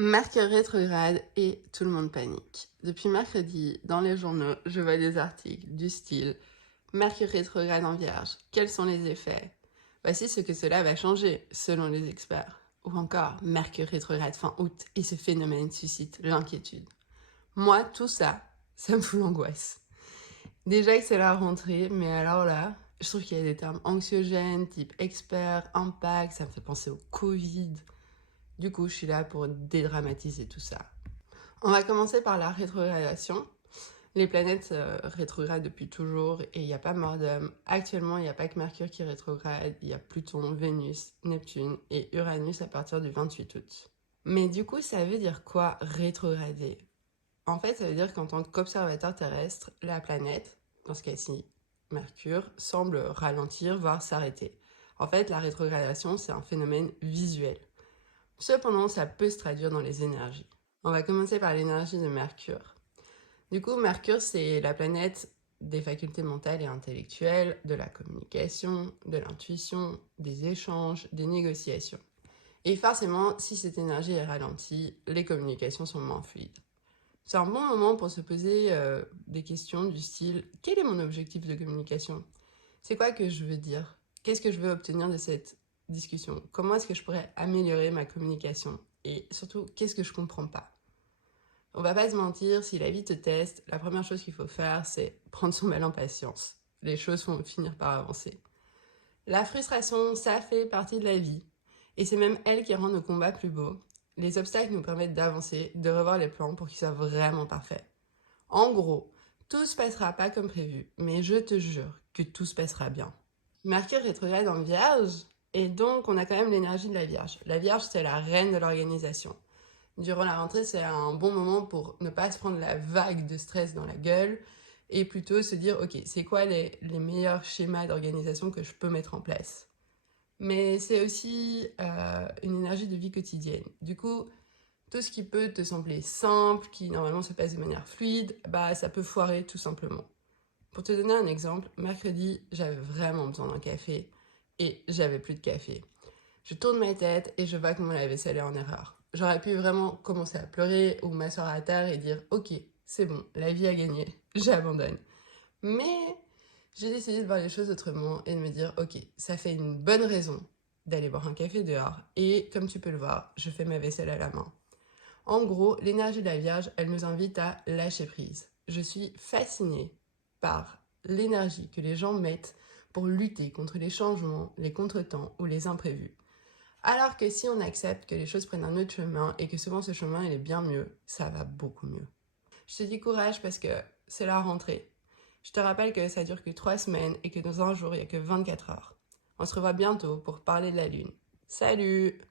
Mercure rétrograde et tout le monde panique. Depuis mercredi, dans les journaux, je vois des articles du style Mercure rétrograde en Vierge, quels sont les effets? Voici ce que cela va changer, selon les experts. Ou encore Mercure rétrograde fin août et ce phénomène suscite l'inquiétude. Moi, tout ça, ça me fout l'angoisse. Déjà que c'est la rentrée, mais alors là, je trouve qu'il y a des termes anxiogènes, type expert, impact, ça me fait penser au Covid. Du coup, je suis là pour dédramatiser tout ça. On va commencer par la rétrogradation. Les planètes rétrogradent depuis toujours et il n'y a pas mort d'homme. Actuellement, il n'y a pas que Mercure qui rétrograde, il y a Pluton, Vénus, Neptune et Uranus à partir du 28 août. Mais du coup, ça veut dire quoi rétrograder? En fait, ça veut dire qu'en tant qu'observateur terrestre, la planète, dans ce cas-ci Mercure, semble ralentir, voire s'arrêter. En fait, la rétrogradation, c'est un phénomène visuel. Cependant, ça peut se traduire dans les énergies. On va commencer par l'énergie de Mercure. Du coup, Mercure, c'est la planète des facultés mentales et intellectuelles, de la communication, de l'intuition, des échanges, des négociations. Et forcément, si cette énergie est ralentie, les communications sont moins fluides. C'est un bon moment pour se poser des questions du style « Quel est mon objectif de communication? C'est quoi que je veux dire? Qu'est-ce que je veux obtenir de cette discussion? Comment est-ce que je pourrais améliorer ma communication? Et surtout, qu'est-ce que je comprends pas? » On va pas se mentir, si la vie te teste, la première chose qu'il faut faire, c'est prendre son mal en patience. Les choses vont finir par avancer. La frustration, ça fait partie de la vie. Et c'est même elle qui rend nos combats plus beaux. Les obstacles nous permettent d'avancer, de revoir les plans pour qu'ils soient vraiment parfaits. En gros, tout se passera pas comme prévu, mais je te jure que tout se passera bien. Mercure rétrograde en Vierge, et donc on a quand même l'énergie de la Vierge. La Vierge, c'est la reine de l'organisation. Durant la rentrée, c'est un bon moment pour ne pas se prendre la vague de stress dans la gueule et plutôt se dire, ok, c'est quoi les meilleurs schémas d'organisation que je peux mettre en place? Mais c'est aussi une énergie de vie quotidienne. Du coup, tout ce qui peut te sembler simple, qui normalement se passe de manière fluide, bah ça peut foirer tout simplement. Pour te donner un exemple, mercredi, j'avais vraiment besoin d'un café et j'avais plus de café. Je tourne ma tête et je vois que mon lave-vaisselle est en erreur. J'aurais pu vraiment commencer à pleurer ou m'asseoir à terre et dire ok, c'est bon, la vie a gagné, j'abandonne. Mais j'ai décidé de voir les choses autrement et de me dire ok, ça fait une bonne raison d'aller boire un café dehors et comme tu peux le voir, je fais ma vaisselle à la main. En gros, l'énergie de la Vierge, elle nous invite à lâcher prise. Je suis fascinée par l'énergie que les gens mettent pour lutter contre les changements, les contretemps ou les imprévus. Alors que si on accepte que les choses prennent un autre chemin et que souvent ce chemin il est bien mieux, ça va beaucoup mieux. Je te dis courage parce que c'est la rentrée. Je te rappelle que ça dure que 3 semaines et que dans un jour il n'y a que 24 heures. On se revoit bientôt pour parler de la Lune. Salut!